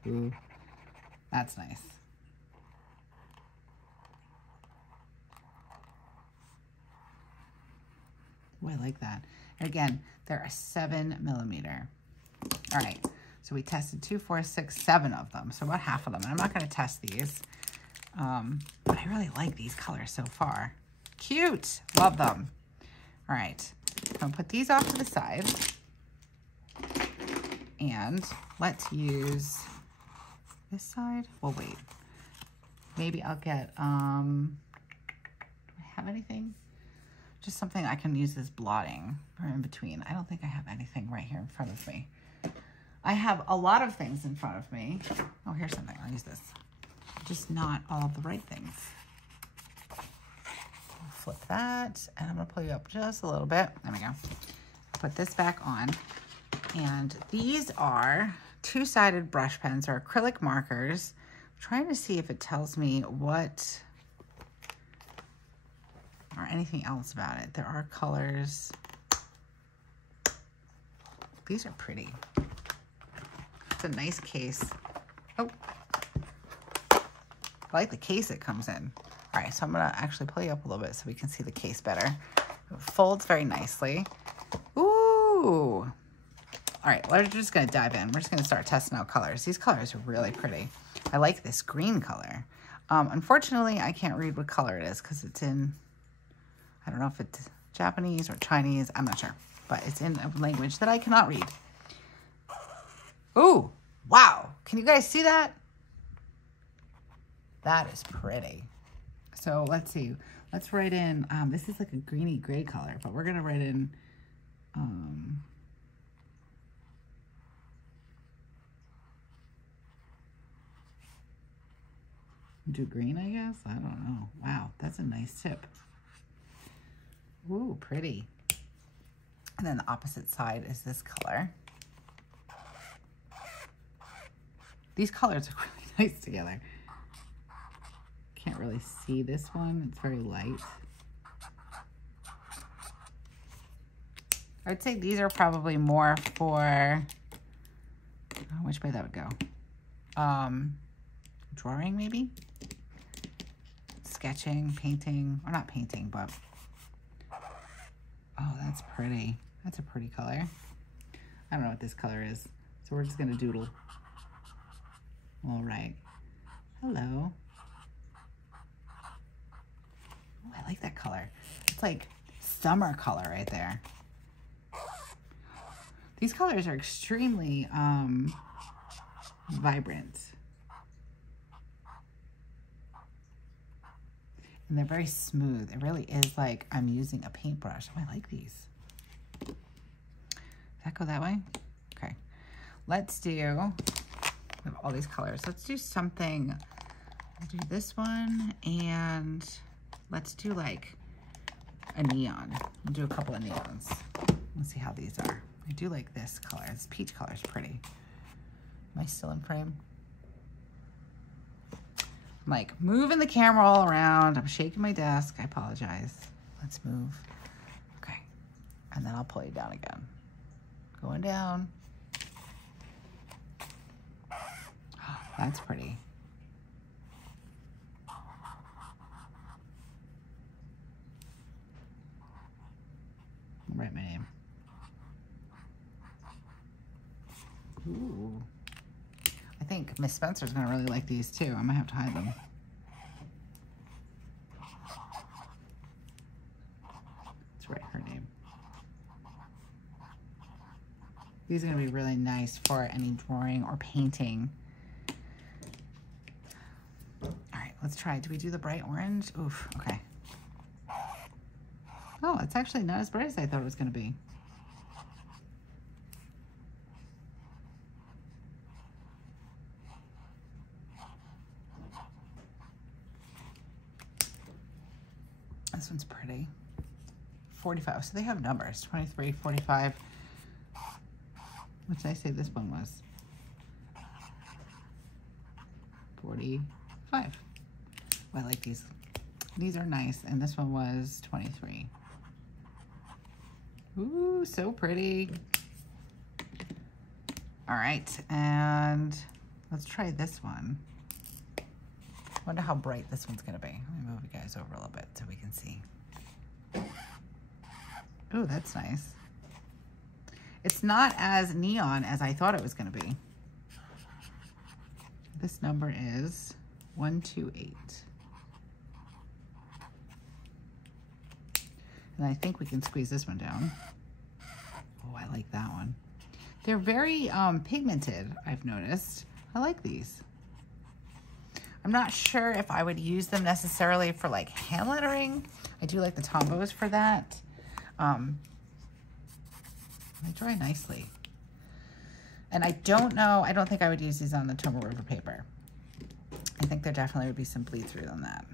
Ooh, that's nice. Oh, I like that. And again, they're a 7mm. All right, so we tested 2, 4, 6, 7 of them. So about half of them. And I'm not going to test these, but I really like these colors so far. Cute, love them. All right, I'm gonna put these off to the side. And let's use this side. Well, wait. Maybe I'll get, do I have anything? Just something I can use as blotting or in between. I don't think I have anything right here in front of me. I have a lot of things in front of me. Oh, here's something. I'll use this. Just not all of the right things. Flip that, and I'm gonna pull you up just a little bit. There we go. Put this back on. And these are two-sided brush pens or acrylic markers. I'm trying to see if it tells me what or anything else about it. There are colors. These are pretty. It's a nice case. Oh, I like the case it comes in. All right, so I'm gonna actually pull you up a little bit so we can see the case better. It folds very nicely. Ooh. All right, we're just gonna dive in. We're just gonna start testing out colors. These colors are really pretty. I like this green color. Unfortunately, I can't read what color it is because it's in, I don't know if it's Japanese or Chinese, I'm not sure, but it's in a language that I cannot read. Ooh, wow. Can you guys see that? That is pretty. So let's see. Let's write in, this is like a greeny gray color, but we're gonna write in, do green, I guess? I don't know. Wow, that's a nice tip. Ooh, pretty. And then the opposite side is this color. These colors are really nice together. Can't really see this one. It's very light. I would say these are probably more for, which way that would go? Drawing maybe? Sketching, painting, or not painting, but, oh, that's pretty. That's a pretty color. I don't know what this color is, so we're just gonna doodle. All right. Hello. Oh, I like that color. It's like summer color right there. These colors are extremely vibrant. And they're very smooth. It really is like I'm using a paintbrush. Oh, I like these. Does that go that way? Okay. Let's do, we have all these colors. Let's do something. I'll do this one, and let's do like a neon. We'll do a couple of neons. Let's see how these are. I do like this color. This peach color is pretty. Am I still in frame? I'm like moving the camera all around. I'm shaking my desk. I apologize. Let's move. Okay. And then I'll pull you down again. Going down. Oh, that's pretty. I'll write my name. Ooh. I think Miss Spencer's gonna really like these too. I might have to hide them. Let's write her name. These are gonna be really nice for any drawing or painting. All right, let's try. Do we do the bright orange? Oof, okay. Oh, it's actually not as bright as I thought it was gonna be. This one's pretty. 45, so they have numbers, 23, 45. What did I say this one was? 45. Oh, I like these. These are nice, and this one was 23. Ooh, so pretty. All right, and let's try this one. Wonder how bright this one's gonna be. Let me move you guys over a little bit so we can see. Ooh, that's nice. It's not as neon as I thought it was gonna be. This number is 128. And I think we can squeeze this one down. Oh, I like that one. They're very pigmented, I've noticed. I like these. I'm not sure if I would use them necessarily for like hand lettering. I do like the Tombos for that. They dry nicely. And I don't know, I don't think I would use these on the Temu River paper. I think there definitely would be some bleed through on that.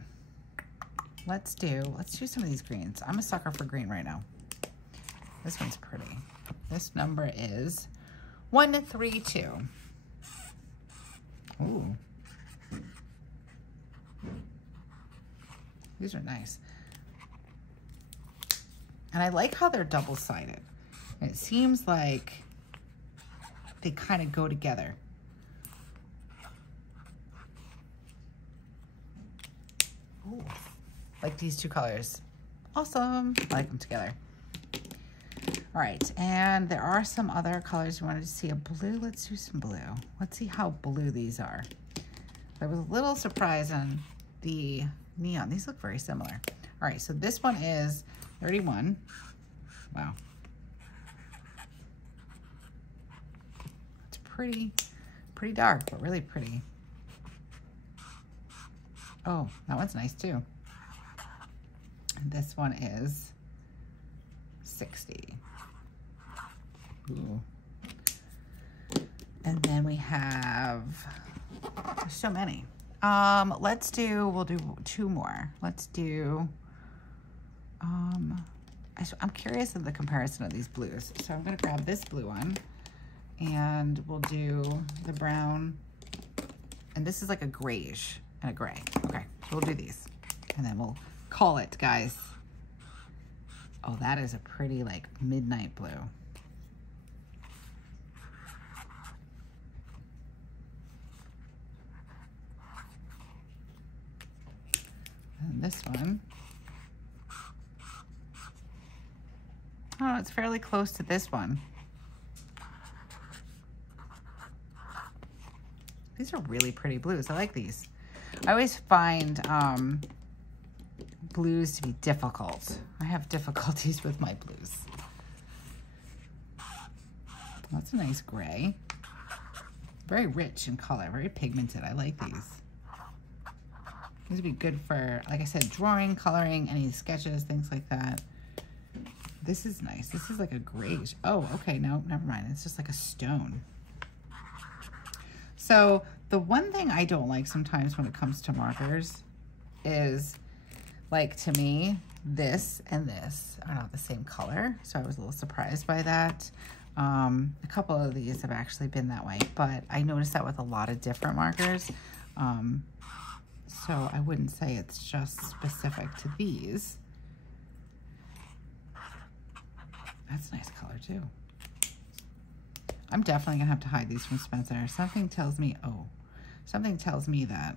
Let's do some of these greens. I'm a sucker for green right now. This one's pretty. This number is 132. Ooh. These are nice. And I like how they're double-sided. It seems like they kind of go together. Ooh. Like these two colors. Awesome. I like them together. All right, and there are some other colors. You wanted to see a blue? Let's do some blue. Let's see how blue these are. I was a little surprised on the neon. These look very similar. All right, so this one is 31. Wow. It's pretty dark, but really pretty. Oh, that one's nice too. And this one is 60. Ooh. And then we have, there's so many. We'll do two more. Let's do, I'm curious of the comparison of these blues. So I'm gonna grab this blue one and we'll do the brown. And this is like a grayish and a gray. Okay, so we'll do these and then we'll call it, guys. Oh, that is a pretty like midnight blue. And this one, oh, it's fairly close to this one. These are really pretty blues. I like these. I always find blues to be difficult. I have difficulties with my blues. That's a nice gray. Very rich in color, very pigmented. I like these. These would be good for, like I said, drawing, coloring, any sketches, things like that. This is nice. This is like a grayish. Oh, okay, no, never mind. It's just like a stone. So the one thing I don't like sometimes when it comes to markers is, like, to me, this and this are not the same color. So I was a little surprised by that. A couple of these have actually been that way, but I noticed that with a lot of different markers. So I wouldn't say it's just specific to these. That's a nice color too. I'm definitely gonna have to hide these from Spencer. Something tells me, that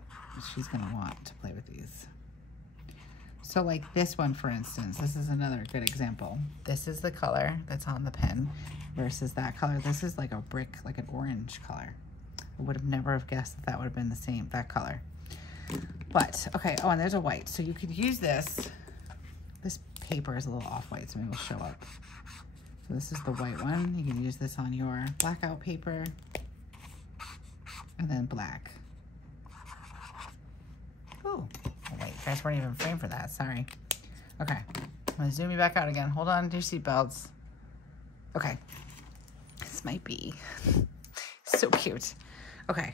she's gonna want to play with these. So like this one, for instance, this is another good example. This is the color that's on the pen versus that color. This is like a brick, like an orange color. I would have never have guessed that that would have been the same, that color. But, okay, oh, and there's a white. So you could use this. This paper is a little off-white, so maybe it'll show up. So this is the white one. You can use this on your blackout paper. And then black. Ooh, oh, wait, you guys weren't even framed for that, sorry. Okay, I'm gonna zoom you back out again. Hold on to your seatbelts. Okay, this might be so cute. Okay,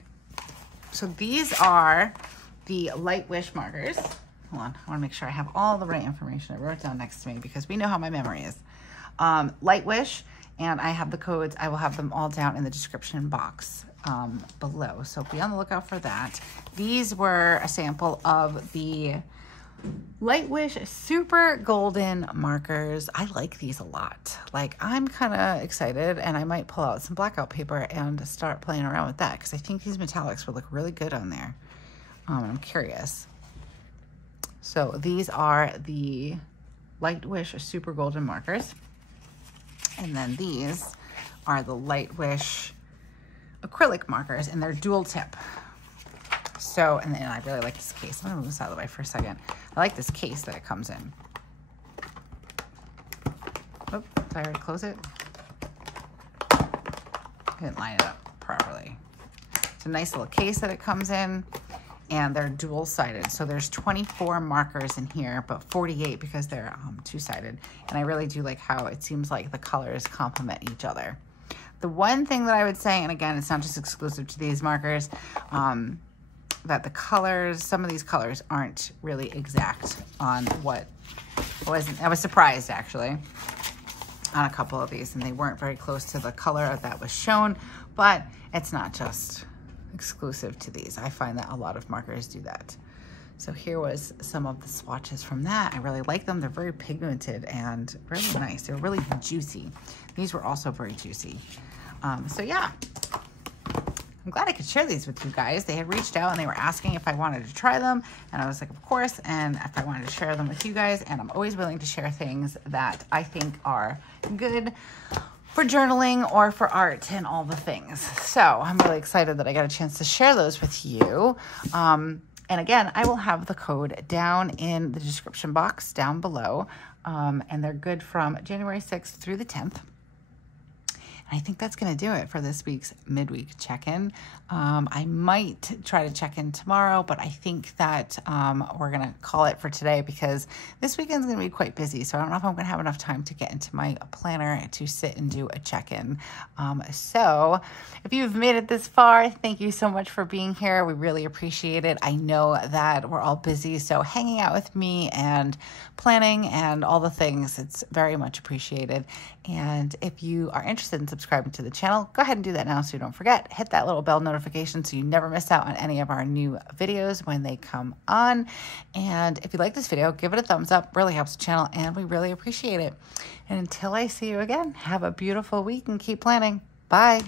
so these are the Light Wish markers. Hold on, I wanna make sure I have all the right information. I wrote it down next to me because we know how my memory is. Light Wish, and I have the codes. I will have them all down in the description box below. So be on the lookout for that. These were a sample of the Light Wish Super Golden markers. I like these a lot. Like, I'm kind of excited, and I might pull out some blackout paper and start playing around with that because I think these metallics would look really good on there. I'm curious. So these are the Light Wish Super Golden markers. And then these are the Light Wish acrylic markers, and they're dual tip. So, and then I really like this case. I'm gonna move this out of the way for a second. I like this case that it comes in. Oh, did I already close it? I didn't line it up properly. It's a nice little case that it comes in, and they're dual-sided. So there's 24 markers in here, but 48 because they're two-sided. And I really do like how it seems like the colors complement each other. The one thing that I would say, and again, it's not just exclusive to these markers, that the colors, some of these colors aren't really exact on what I was surprised actually on a couple of these, and they weren't very close to the color that was shown, but it's not just exclusive to these. I find that a lot of markers do that. So here was some of the swatches from that. I really like them. They're very pigmented and really nice. They're really juicy. These were also very juicy. So yeah, I'm glad I could share these with you guys. They had reached out and they were asking if I wanted to try them. And I was like, of course. And if I wanted to share them with you guys, and I'm always willing to share things that I think are good for journaling or for art and all the things. So I'm really excited that I got a chance to share those with you. And again, I will have the code down in the description box down below. And they're good from January 6th through the 10th. I think that's going to do it for this week's midweek check-in. I might try to check in tomorrow, but I think that we're going to call it for today because this weekend's going to be quite busy. So I don't know if I'm going to have enough time to get into my planner to sit and do a check-in. So if you've made it this far, thank you so much for being here. We really appreciate it. I know that we're all busy, so hanging out with me and planning and all the things, it's very much appreciated. And if you are interested in subscribing to the channel, go ahead and do that now so you don't forget. Hit that little bell notification so you never miss out on any of our new videos when they come on. And if you like this video, give it a thumbs up. Really helps the channel and we really appreciate it. And until I see you again, have a beautiful week and keep planning. Bye.